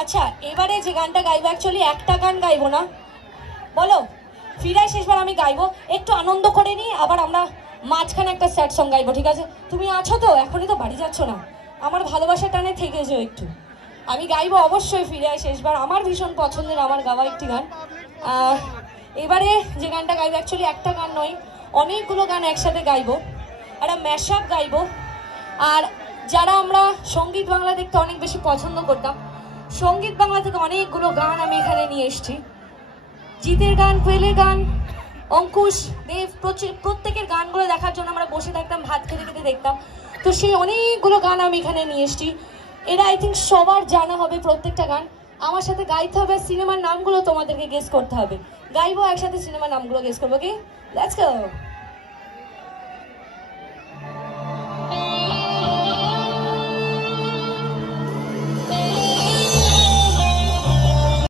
আচ্ছা, এবারে যে গানটা গাইবো, অ্যাকচুয়ালি একটা গান গাইবো না, বলো ফিরায় শেষবার আমি গাইবো, একটু আনন্দ করে নিই, আবার আমরা মাঝখানে একটা স্যাড সং গাইবো, ঠিক আছে? তুমি আছো তো? এখনই তো বাড়ি যাচ্ছ না? আমার ভালোবাসা টানে থেকে যেও একটু। আমি গাইবো অবশ্যই ফিরায় শেষবার, আমার ভীষণ পছন্দের, আমার গাওয়া একটি গান। এবারে যে গানটা গাইবো, অ্যাকচুয়ালি একটা গান নয়, অনেকগুলো গান একসাথে গাইবো, একটা ম্যাশ আপ গাইবো। আর যারা আমরা সঙ্গীত বাংলা দেখতে অনেক বেশি পছন্দ করতাম, সঙ্গীত বাংলা থেকে অনেকগুলো গান আমি এখানে নিয়ে এসেছি। জিতের গান, কোয়েলের গান, অঙ্কুশ, দেব, প্রত্যেকের গানগুলো দেখার জন্য আমরা বসে থাকতাম, ভাত খেতে খেতে দেখতাম। তো সেই অনেকগুলো গান আমি এখানে নিয়ে এসেছি। এরা আই থিঙ্ক সবার জানা হবে প্রত্যেকটা গান। আমার সাথে গাইতে হবে, সিনেমার নামগুলো তোমাদেরকে গেস করতে হবে। গাইবো একসাথে, সিনেমার নামগুলো গেস করবো। ওকে, লেটস গো।